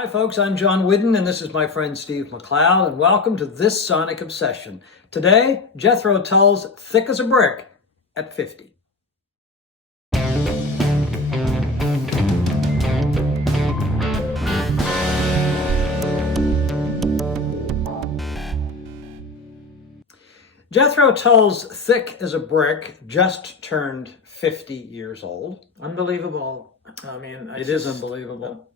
Hi folks, I'm John Whidden and this is my friend Steve McLeod and welcome to This Sonic Obsession. Today, Jethro Tull's Thick as a Brick at 50. Jethro Tull's Thick as a Brick just turned 50 years old. Unbelievable. It is unbelievable.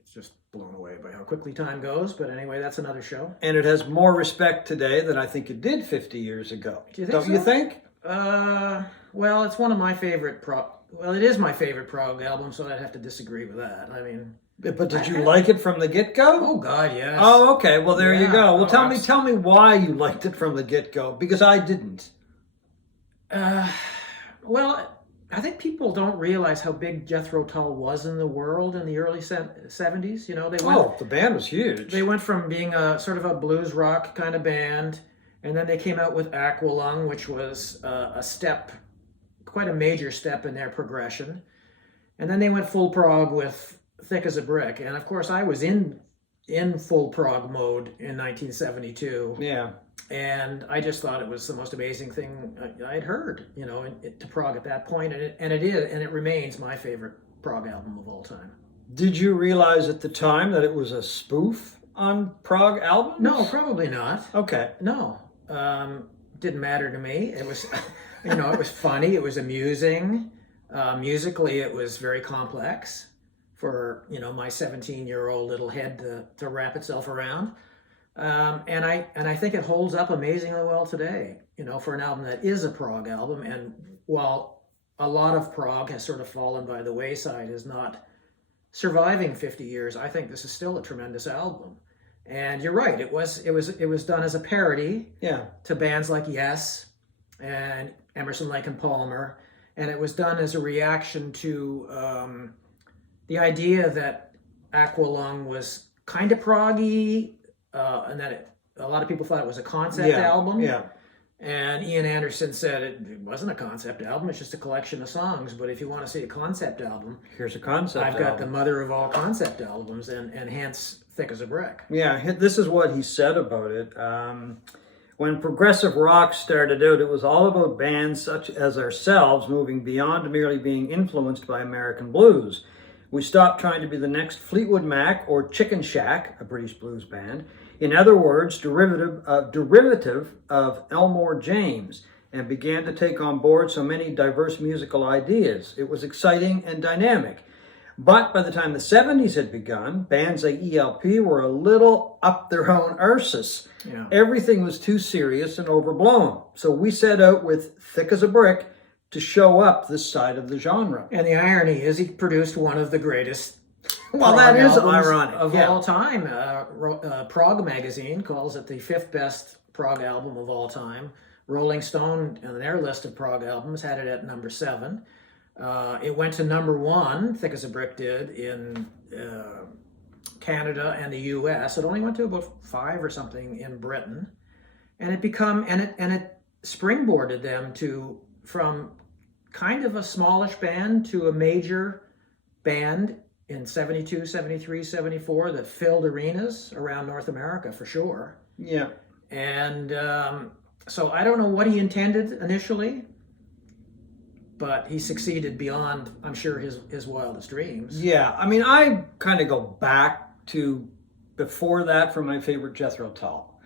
It's just blown away by how quickly time goes. But anyway, that's another show. And it has more respect today than I think it did 50 years ago. Do you think Don't so? you think? Well, it's one of my favorite Well, it is my favorite prog album, so I'd have to disagree with that. But did you like it from the get-go? Oh God, yes. Oh, okay. Well, there you go. Well, Oh, tell me why you liked it from the get-go, because I didn't. Well, I think people don't realize how big Jethro Tull was in the world in the early 70s. You know, The band was huge. They went from being a sort of a blues rock kind of band, and then they came out with Aqualung, which was quite a major step in their progression. And then they went full prog with Thick as a Brick. And of course, I was in full prog mode in 1972. Yeah. And I just thought it was the most amazing thing I'd heard, you know, to prog at that point. And it remains my favorite prog album of all time. Did you realize at the time that it was a spoof on prog albums? No, probably not. Okay. No, didn't matter to me. It was, it was funny. It was amusing. Musically, it was very complex for, my 17-year-old little head to wrap itself around. And I think it holds up amazingly well today, for an album that is a prog album. And while a lot of prog has sort of fallen by the wayside, is not surviving 50 years, I think this is still a tremendous album. And you're right, it was done as a parody, to bands like Yes and Emerson, Lake and Palmer, and it was done as a reaction to the idea that Aqualung was kind of proggy, and that a lot of people thought it was a concept album. Yeah. And Ian Anderson said it wasn't a concept album, it's just a collection of songs. But if you want to see a concept album, Here's a concept I've got album. the mother of all concept albums, and hence Thick as a Brick. Yeah, this is what he said about it. When progressive rock started out, it was all about bands such as ourselves moving beyond merely being influenced by American blues. We stopped trying to be the next Fleetwood Mac or Chicken Shack, a British blues band. In other words, derivative of Elmore James, and began to take on board so many diverse musical ideas. It was exciting and dynamic. But by the time the 70s had begun, bands like ELP were a little up their own arses. Yeah. Everything was too serious and overblown. So we set out with Thick as a Brick to show up this side of the genre. And the irony is he produced one of the greatest Well, prog that is albums ironic. of all time. Prog magazine calls it the 5th best prog album of all time. Rolling Stone, in their list of prog albums, had it at number 7. It went to number 1, Thick as a Brick did, in Canada and the US. It only went to about 5 or something in Britain. And it springboarded them from kind of a smallish band to a major band in 72, 73, 74 that filled arenas around North America for sure. Yeah. And so I don't know what he intended initially, but he succeeded beyond, I'm sure, his wildest dreams. Yeah, I kind of go back to before that for my favorite Jethro Tull.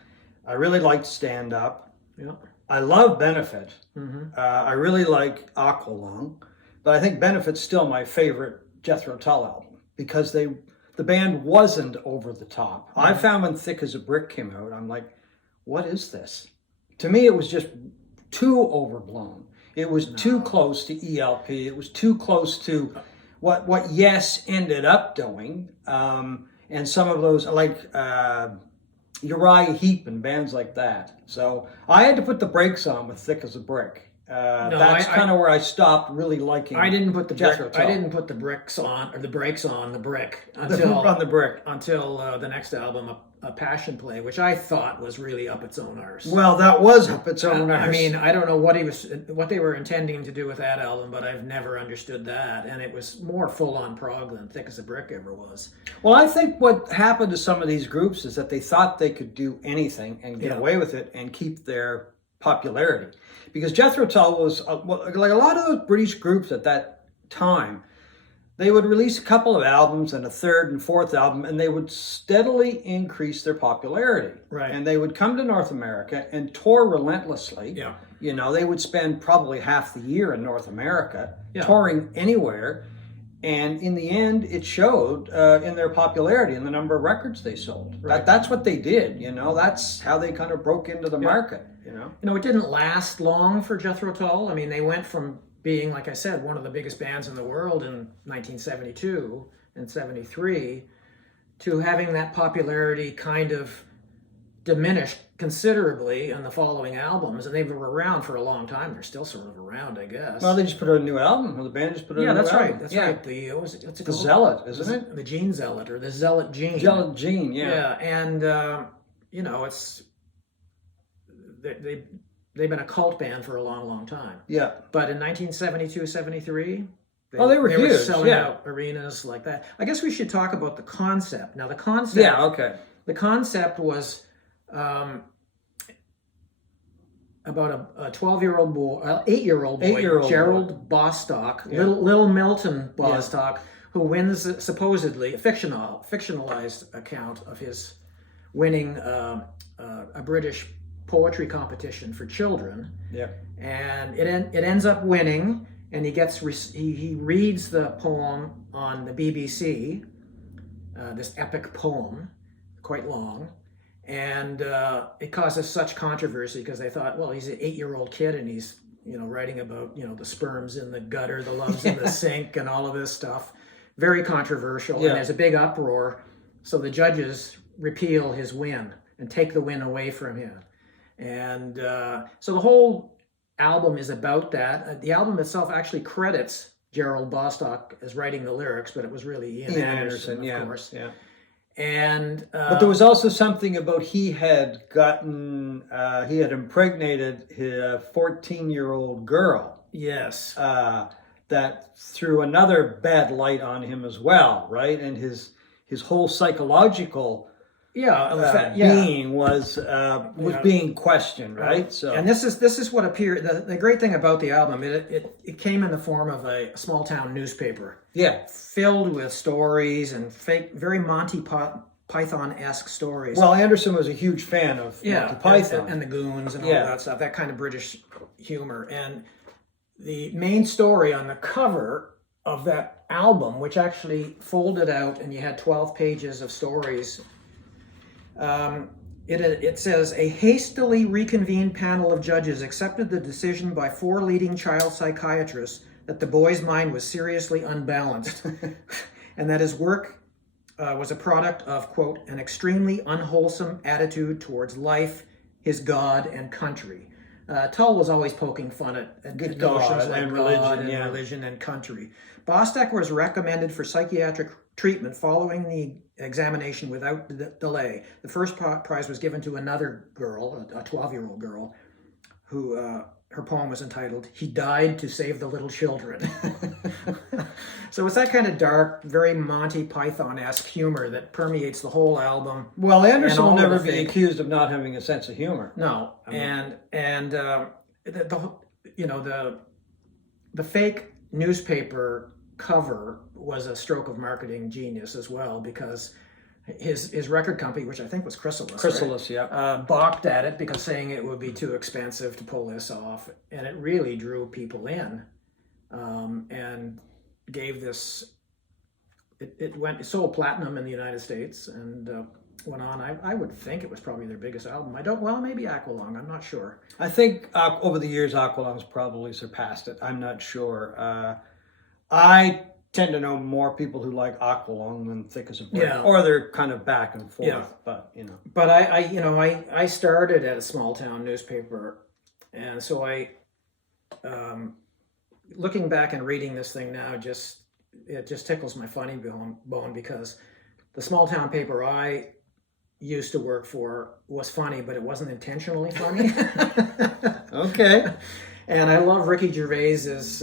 I really liked Stand Up. Yeah. I love Benefit. Mm-hmm. I really like Aqualung, but I think Benefit's still my favorite Jethro Tull album because the band wasn't over the top. Mm-hmm. I found when Thick as a Brick came out, I'm like, what is this? To me, it was just too overblown. It was too close to ELP. It was too close to what Yes ended up doing. And some of those, like Uriah Heep and bands like that. So I had to put the brakes on with Thick as a Brick. That's kind of where I stopped really liking. I didn't put the Jethro Tull. I didn't put the brakes on the brick until the next album, a Passion Play, which I thought was really up its own arse. Well, that was up its own arse. I mean, I don't know what they were intending to do with that album, but I've never understood that. And it was more full-on prog than Thick as a Brick ever was. Well, I think what happened to some of these groups is that they thought they could do anything and get away with it and keep their popularity. Because Jethro Tull was, like a lot of those British groups at that time, they would release a couple of albums and a third and fourth album, and they would steadily increase their popularity. Right. And they would come to North America and tour relentlessly. Yeah. You know, they would spend probably half the year in North America, touring anywhere. And in the end, it showed in their popularity and the number of records they sold. Right. That's what they did, you know. That's how they kind of broke into the market, you know. You know, it didn't last long for Jethro Tull. I mean, they went from being, like I said, one of the biggest bands in the world in 1972 and 73 to having that popularity kind of diminished considerably in the following albums. And they were around for a long time. They're still sort of around, I guess. Well, they just put out a new album. The band just put out a new album. Right. That's right. What's it the called? Zealot, isn't it? The Gene Zealot, or the Zealot Gene. Zealot Gene, Yeah, and you know, it's they've been a cult band for a long, long time. Yeah. But in 1972, 73, they were huge. Selling out arenas like that. I guess we should talk about the concept. Now, the concept. Yeah. Okay. The concept was about a 12-year-old boy, 8-year-old boy, Gerald Bostock, little Milton Bostock, who wins supposedly a fictionalized account of his winning a British poetry competition for children. Yeah. And it ends up winning, and he reads the poem on the BBC, this epic poem, quite long. And it causes such controversy because they thought, well, he's an 8-year-old kid and he's, you know, writing about, you know, the sperms in the gutter, the loves in the sink, and all of this stuff. Very controversial. And there's a big uproar. So the judges repeal his win and take the win away from him. And so the whole album is about that. The album itself actually credits Gerald Bostock as writing the lyrics, but it was really Ian Anderson, of course. Yeah. And but there was also something about he had impregnated his 14-year-old girl. Yes. That threw another bad light on him as well, right? And his whole psychological being was being questioned, right? So, and this is what appeared. The great thing about the album, it came in the form of a small town newspaper. Yeah, filled with stories and fake, very Monty Python-esque stories. Well, Anderson was a huge fan of Monty Python and the Goons and all that stuff. That kind of British humor. And the main story on the cover of that album, which actually folded out, and you had 12 pages of stories. It says, a hastily reconvened panel of judges accepted the decision by 4 leading child psychiatrists that the boy's mind was seriously unbalanced and that his work was a product of, quote, an extremely unwholesome attitude towards life, his God, and country. Tull was always poking fun at good notions like religion and country. Bostock was recommended for psychiatric treatment following the examination without delay. The first prize was given to another girl, a 12-year-old girl, who her poem was entitled, He Died to Save the Little Children. So it's that kind of dark, very Monty Python-esque humor that permeates the whole album. Well, Anderson will never be accused of not having a sense of humor. No, the fake newspaper cover was a stroke of marketing genius as well, because his record company, which I think was Chrysalis, balked at it because saying it would be too expensive to pull this off, and it really drew people in, and gave this. It sold platinum in the United States and went on. I would think it was probably their biggest album. Maybe Aqualung. I'm not sure. I think over the years Aqualung's probably surpassed it. I'm not sure. I tend to know more people who like Aqualung than Thick as a Brick, or they're kind of back and forth. But I started at a small town newspaper, and so I looking back and reading this thing now, it just tickles my funny bone because the small town paper I used to work for was funny, but it wasn't intentionally funny. Okay. And I love Ricky Gervais's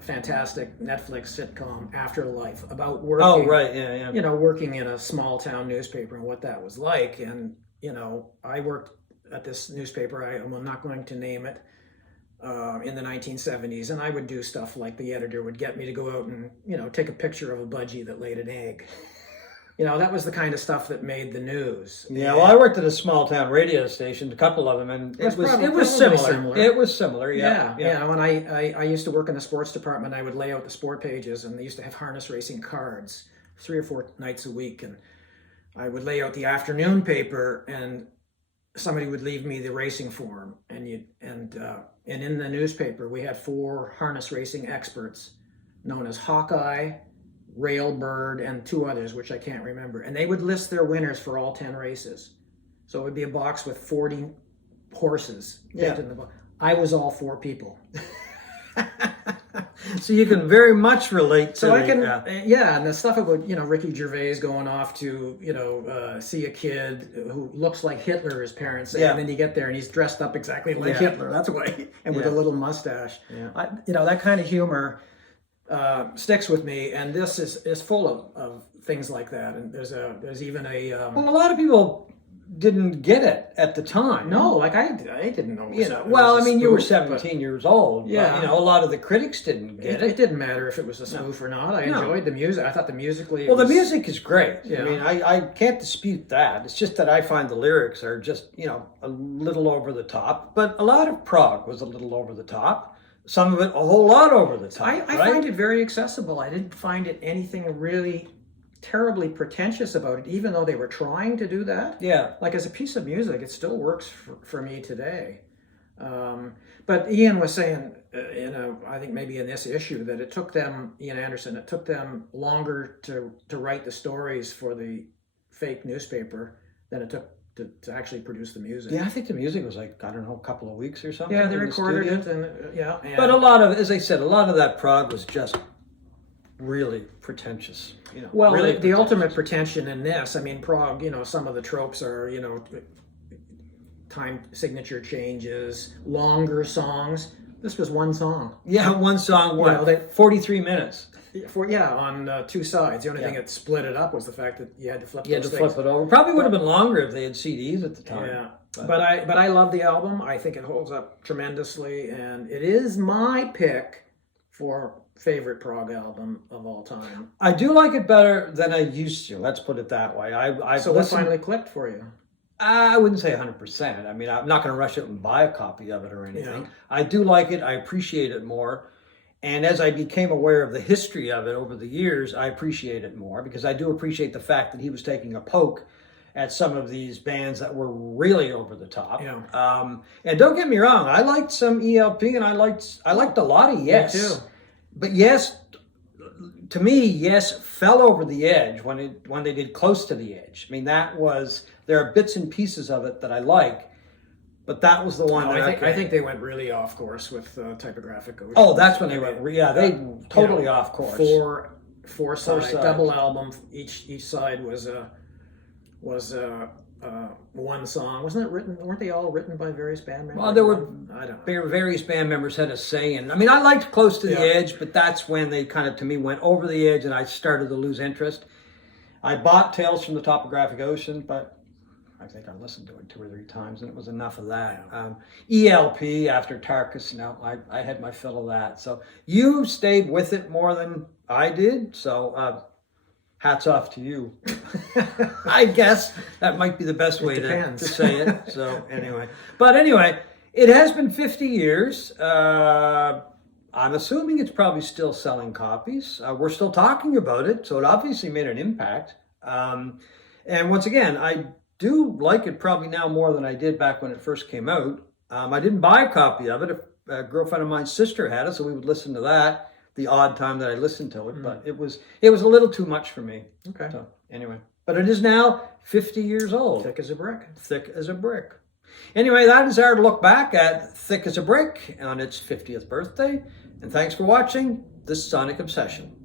fantastic Netflix sitcom Afterlife about working. Oh, right, yeah. You know, working in a small town newspaper and what that was like. And you know, I worked at this newspaper. I'm not going to name it. In the 1970s, and I would do stuff like the editor would get me to go out and, you know, take a picture of a budgie that laid an egg. You know, that was the kind of stuff that made the news. Yeah, well, I worked at a small town radio station, a couple of them, and it was similar. It was similar, yeah. Yeah. When I used to work in the sports department, I would lay out the sport pages, and they used to have harness racing cards 3 or 4 nights a week, and I would lay out the afternoon paper, and somebody would leave me the racing form, and in the newspaper we had 4 harness racing experts known as Hawkeye, Railbird, and 2 others which I can't remember, and they would list their winners for all 10 races. So it would be a box with 40 horses picked in the box. I was all 4 people. So you can very much relate to so I can and the stuff about, you know, Ricky Gervais going off to, you know, see a kid who looks like Hitler, his parents say, and then you get there and he's dressed up exactly like Hitler. That's why, and with a little mustache. You know, that kind of humor sticks with me, and this is full of things like that. And there's even a well, a lot of people didn't get it at the time. No, like I didn't know. Well, I mean, you were 17 years old. Yeah, but, you know, a lot of the critics didn't get it. It didn't matter if it was a spoof or not. I enjoyed the music. I thought the musically. Well, the music is great. Yeah. I mean, I can't dispute that. It's just that I find the lyrics are just, you know, a little over the top. But a lot of Prog was a little over the top. Some of it a whole lot over the top. I find it very accessible. I didn't find it anything really terribly pretentious about it, even though they were trying to do that. Yeah. Like as a piece of music, it still works for me today. But Ian was saying, I think maybe in this issue, that it took them, Ian Anderson, it took them longer to write the stories for the fake newspaper than it took to actually produce the music. Yeah, I think the music was like, I don't know, a couple of weeks or something. Yeah, they recorded it, and but a lot of, as I said, a lot of that Prog was just really pretentious. You know, well, really the ultimate pretension in this, I mean, Prog, you know, some of the tropes are, you know, time signature changes, longer songs. This was one song. Yeah, one song, what, you know, 43 minutes. On 2 sides. The only thing that split it up was the fact that you had to flip flip it over. Probably would have been longer if they had CDs at the time. Yeah. But I love the album. I think it holds up tremendously, and it is my pick for favorite Prog album of all time. I do like it better than I used to. Let's put it that way. So what finally clicked for you? I wouldn't say 100%. I mean, I'm not going to rush out and buy a copy of it or anything. Yeah. I do like it. I appreciate it more. And as I became aware of the history of it over the years, I appreciate it more, because I do appreciate the fact that he was taking a poke at some of these bands that were really over the top. Yeah. And don't get me wrong, I liked some ELP, and I liked a lot of Yes. Me too. But Yes, to me, Yes fell over the edge when they did Close to the Edge. I mean, there are bits and pieces of it that I like, but that was the one. I think they went really off course with Typographic Ocean. Oh, that's when they went. Yeah, they totally off course. Four side double album. Each side was one song. Wasn't it written? Weren't they all written by various band members? Well, there were. I don't know. Various band members had a say in. I mean, I liked Close to the Edge, but that's when they kind of, to me, went over the edge, and I started to lose interest. I bought Tales from the Topographic Ocean, but I think I listened to it 2 or 3 times, and it was enough of that. ELP after Tarkus, no, I had my fill of that. So you stayed with it more than I did, so hats off to you. I guess that might be the best way to say it. So anyway, it has been 50 years. I'm assuming it's probably still selling copies. We're still talking about it, so it obviously made an impact. And once again, I do like it probably now more than I did back when it first came out. I didn't buy a copy of it. A girlfriend of mine's sister had it, so we would listen to that the odd time that I listened to it. But it was a little too much for me. Okay. So anyway, but it is now 50 years old. Thick as a brick. Thick as a brick. Anyway, that is our look back at Thick as a Brick on its 50th birthday. And thanks for watching this Sonic Obsession.